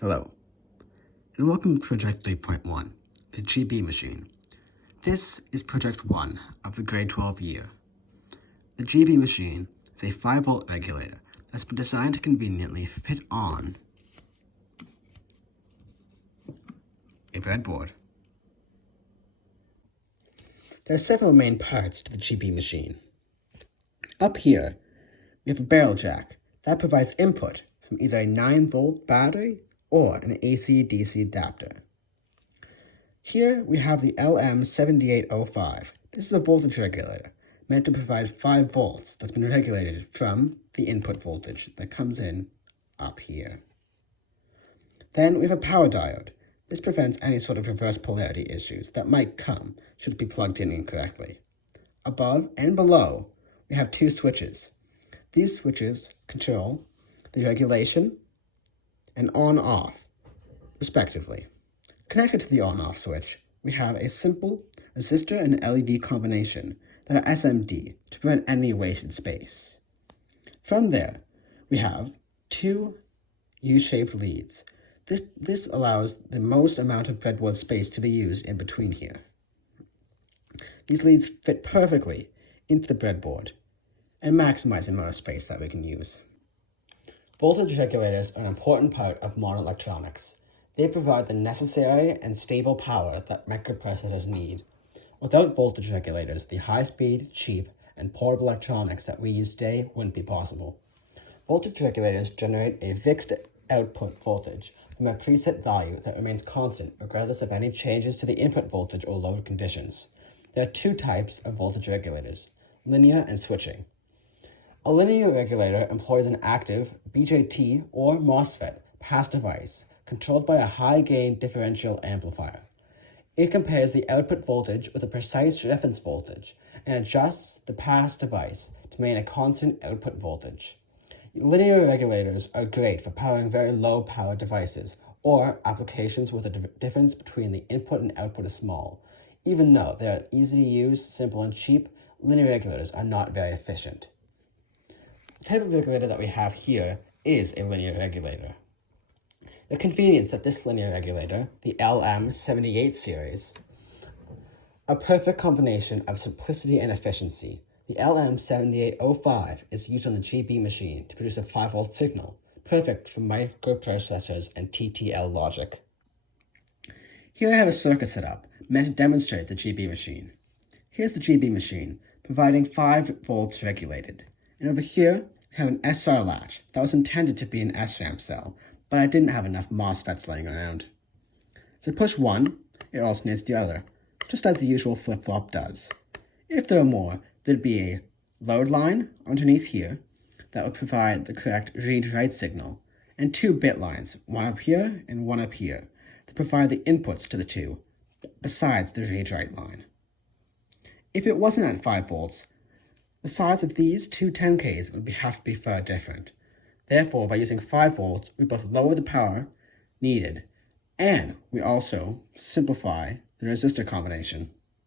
Hello, and welcome to Project 3.1, the GB machine. This is Project 1 of the grade 12 year. The GB machine is a 5-volt regulator that's been designed to conveniently fit on a breadboard. There are several main parts to the GB machine. Up here, we have a barrel jack that provides input from either a 9-volt battery or an AC-DC adapter. Here we have the LM7805. This is a voltage regulator meant to provide 5 volts that's been regulated from the input voltage that comes in up here. Then we have a power diode. This prevents any sort of reverse polarity issues that might come should it be plugged in incorrectly. Above and below, we have 2 switches. These switches control the regulation and on-off, respectively. Connected to the on-off switch, we have a simple resistor and LED combination that are SMD to prevent any wasted space. From there, we have 2 U-shaped leads. This allows the most amount of breadboard space to be used in between here. These leads fit perfectly into the breadboard and maximize the amount of space that we can use. Voltage regulators are an important part of modern electronics. They provide the necessary and stable power that microprocessors need. Without voltage regulators, the high-speed, cheap, and portable electronics that we use today wouldn't be possible. Voltage regulators generate a fixed output voltage from a preset value that remains constant regardless of any changes to the input voltage or load conditions. There are 2 types of voltage regulators, linear and switching. A linear regulator employs an active BJT or MOSFET pass device controlled by a high-gain differential amplifier. It compares the output voltage with a precise reference voltage and adjusts the pass device to maintain a constant output voltage. Linear regulators are great for powering very low-power devices or applications where the difference between the input and output is small. Even though they are easy to use, simple, and cheap, linear regulators are not very efficient. The type of regulator that we have here is a linear regulator. The convenience that this linear regulator, the LM78 series, a perfect combination of simplicity and efficiency. The LM7805 is used on the GB machine to produce a 5-volt signal, perfect for microprocessors and TTL logic. Here I have a circuit set up meant to demonstrate the GB machine. Here's the GB machine, providing 5 volts regulated. And over here, we have an SR latch that was intended to be an SRAM cell, but I didn't have enough MOSFETs laying around. So push one, it alternates the other, just as the usual flip-flop does. If there were more, there'd be a load line underneath here that would provide the correct read-write signal, and 2 bit lines, one up here and one up here, that provide the inputs to the 2, besides the read-write line. If it wasn't at 5 volts, the size of these 2 10Ks would have to be far different. Therefore, by using 5 volts, we both lower the power needed, and we also simplify the resistor combination.